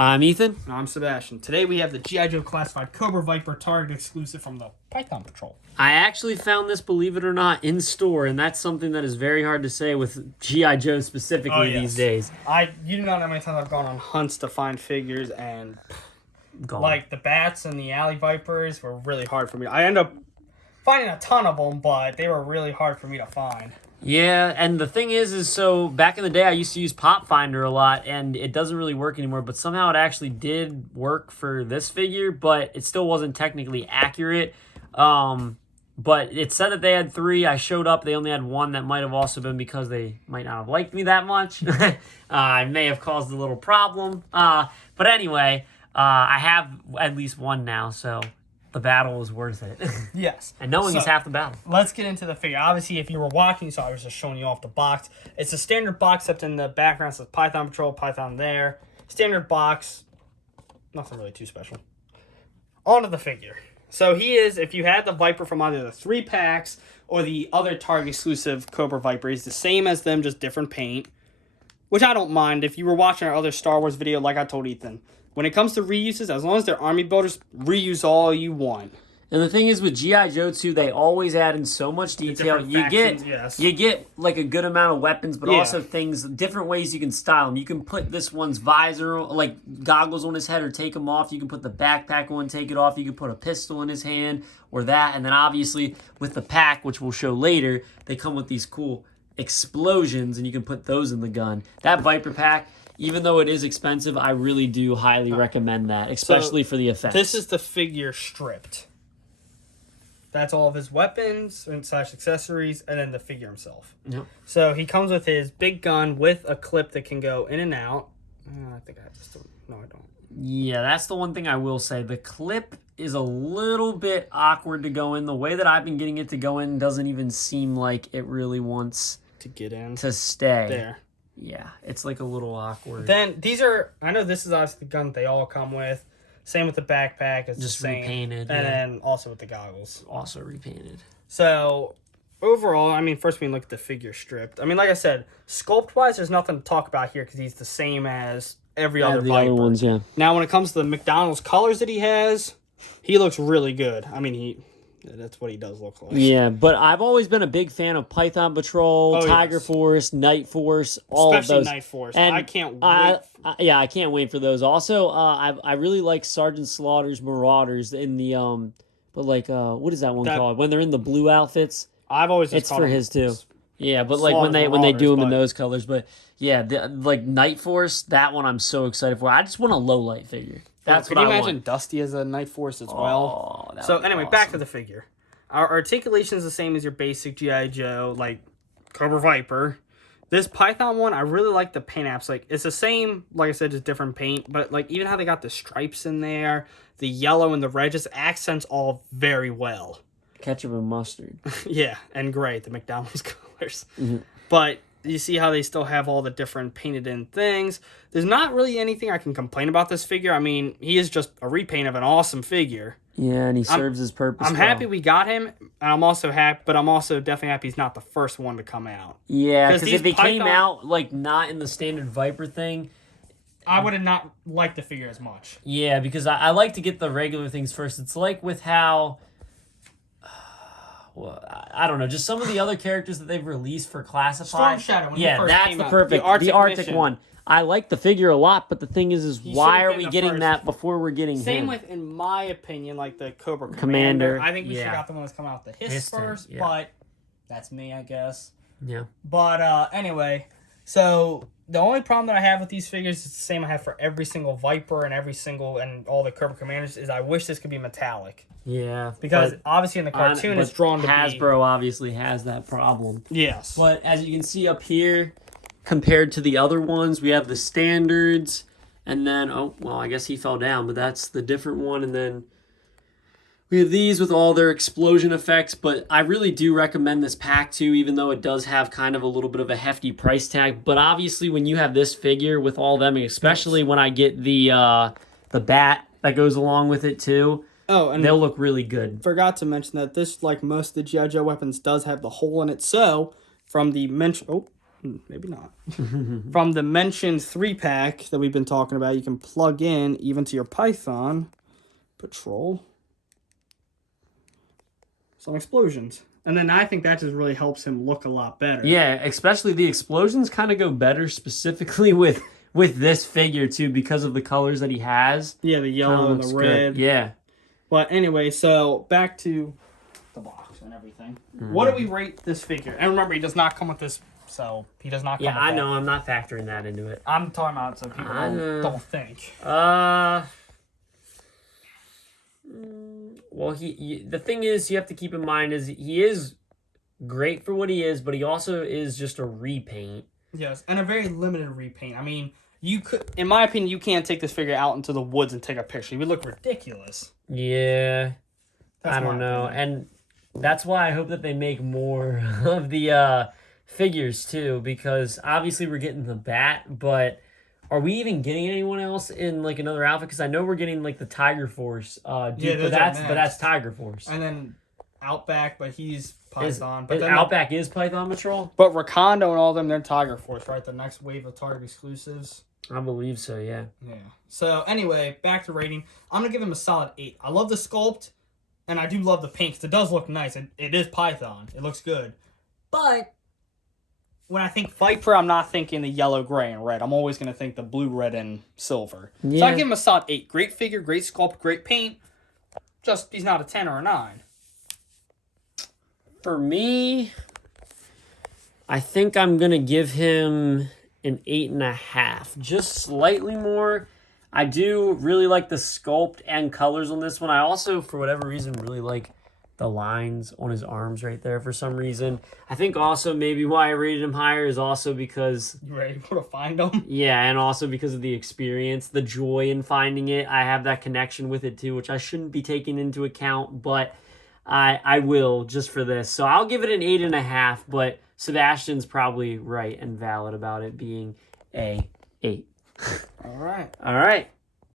I'm Ethan. And I'm Sebastian. Today we have the G.I. Joe Classified Cobra Viper Target exclusive from the Python Patrol. I actually found this, believe it or not, in store, and that's something that is very hard to say with G.I. Joe specifically these days. You do not know how many times I've gone on hunts to find figures, and like the bats and the alley vipers were really hard for me. I end up finding a ton of them, but they were really hard for me to find. Yeah, and the thing is so back in the day I used to use Pop Finder a lot, and it doesn't really work anymore, but somehow it actually did work for this figure, but it still wasn't technically accurate. But it said that they had 3. I showed up, they only had 1. That might have also been because they might not have liked me that much. I may have caused a little problem. But anyway, I have at least 1 now, so the battle was worth it. Yes. And knowing is half the battle. Let's get into the figure. Obviously, if you were watching, so I was just showing you off the box. It's a standard box, except in the background says Python Patrol, Python there. Standard box. Nothing really too special. On to the figure. So he is, if you had the Viper from either the 3 packs or the other Target exclusive Cobra Viper, he's the same as them, just different paint. Which I don't mind. If you were watching our other Star Wars video, like I told Ethan, when it comes to reuses, as long as they're army builders, reuse all you want. And the thing is with G.I. Joe too, they always add in so much detail. You get like a good amount of weapons, but also things, different ways you can style them. You can put this one's visor, like goggles on his head, or take them off. You can put the backpack on, take it off. You can put a pistol in his hand or that. And then obviously with the pack, which we'll show later, they come with these cool explosions, and you can put those in the gun. That Viper pack, even though it is expensive, I really do highly recommend that, especially for the effects. This is the figure stripped. That's all of his weapons and / accessories, and then the figure himself. Yep. So he comes with his big gun with a clip that can go in and out. I think I have this. No, I don't. Yeah, that's the one thing I will say. The clip is a little bit awkward to go in. The way that I've been getting it to go in doesn't even seem like it really wants to get in. To stay. There. Yeah, it's like a little awkward. Then these are, I know this is obviously the gun that they all come with. Same with the backpack. It's just the same. Repainted. And then also with the goggles. Also repainted. So, overall, I mean, first we can look at the figure stripped. I mean, like I said, sculpt-wise, there's nothing to talk about here because he's the same as every other the Viper. Other ones, yeah. Now, when it comes to the McDonald's colors that he has, he looks really good. I mean, that's what he does look like. Yeah, but I've always been a big fan of Python Patrol, Tiger Force, Night Force, all especially of those. Night Force. And I can't wait. I can't wait for those. Also, I really like Sergeant Slaughter's Marauders in the but like what is that one called? When they're in the blue outfits. I've always just it's for his too. Yeah, but like when they Marauders, do them in those colors. But yeah, like Night Force, that one I'm so excited for. I just want a low light figure. That's what I want. Can you imagine Dusty as a Night Force as well? So anyway, back to the figure. Our articulation is the same as your basic G.I. Joe, like Cobra Viper. This Python one, I really like the paint apps. Like, it's the same, like I said, just different paint. But, like, even how they got the stripes in there, the yellow and the red, just accents all very well. Ketchup and mustard. Yeah, and gray, the McDonald's colors. Mm-hmm. But you see how they still have all the different painted in things. There's not really anything I can complain about this figure. I mean, he is just a repaint of an awesome figure. Yeah, and he serves his purpose. I'm happy we got him, and I'm also happy, but I'm also definitely happy he's not the first one to come out. Yeah, because if he came out like not in the standard Viper thing, I would have not liked the figure as much. Yeah, because I like to get the regular things first. It's like with how, well, I don't know, just some of the other characters that they've released for Classified. Storm Shadow. When yeah, he first that's came the out. perfect, the Arctic one. I like the figure a lot, but the thing is why are we getting that before we're getting Same him? with, in my opinion, like the Cobra Commander. I think we should have got the one that's coming out the Hiss first, but that's me, I guess. Yeah. But anyway, so the only problem that I have with these figures is the same I have for every single Viper and all the Cobra Commanders is I wish this could be metallic. Yeah. Because obviously in the cartoon it's drawn to Hasbro obviously has that problem. Yes. But as you can see up here, compared to the other ones, we have the standards, and then, oh, well, I guess he fell down, but that's the different one, and then we have these with all their explosion effects, but I really do recommend this pack too, even though it does have kind of a little bit of a hefty price tag, but obviously when you have this figure with all them, especially when I get the bat that goes along with it too, and they'll look really good. Forgot to mention that this, like most of the G.I. Joe weapons, does have the hole in it, so from the Maybe not. From the mentioned 3-pack that we've been talking about, you can plug in even to your Python Patrol some explosions. And then I think that just really helps him look a lot better. Yeah, especially the explosions kind of go better specifically with this figure too because of the colors that he has. Yeah, the yellow and the red. Good. Yeah. But anyway, so back to the box and everything. What do we rate this figure? And remember, he does not come with this, so he does not come with I that. know. I'm not factoring that into it. I'm talking about so people don't think. Well, the thing is, you have to keep in mind is he is great for what he is, but he also is just a repaint. Yes, and a very limited repaint. I mean, you could, in my opinion, you can't take this figure out into the woods and take a picture. He would look ridiculous. Yeah, I don't know, and that's why I hope that they make more of the figures too, because obviously we're getting the Bat, but are we even getting anyone else in like another outfit? Because I know we're getting like the Tiger Force, but that's Tiger Force. And then Outback, but he's Python. But Outback is Python Patrol. But Rakondo and all of them, they're Tiger Force, right? The next wave of Target exclusives. I believe so. Yeah. Yeah. So anyway, back to rating. I'm gonna give him a solid 8. I love the sculpt, and I do love the paint because it does look nice. It is Python. It looks good, but when I think Viper, I'm not thinking the yellow, gray, and red. I'm always going to think the blue, red, and silver. Yeah. So I give him a solid 8. Great figure, great sculpt, great paint. Just, he's not a 10 or a 9. For me, I think I'm going to give him an 8.5. Just slightly more. I do really like the sculpt and colors on this one. I also, for whatever reason, really like the lines on his arms right there for some reason. I think also maybe why I rated him higher is also because you were able to find him. Yeah, and also because of the experience, the joy in finding it. I have that connection with it too, which I shouldn't be taking into account, but I will just for this. So I'll give it an 8.5, but Sebastian's probably right and valid about it being a 8. All right. All right.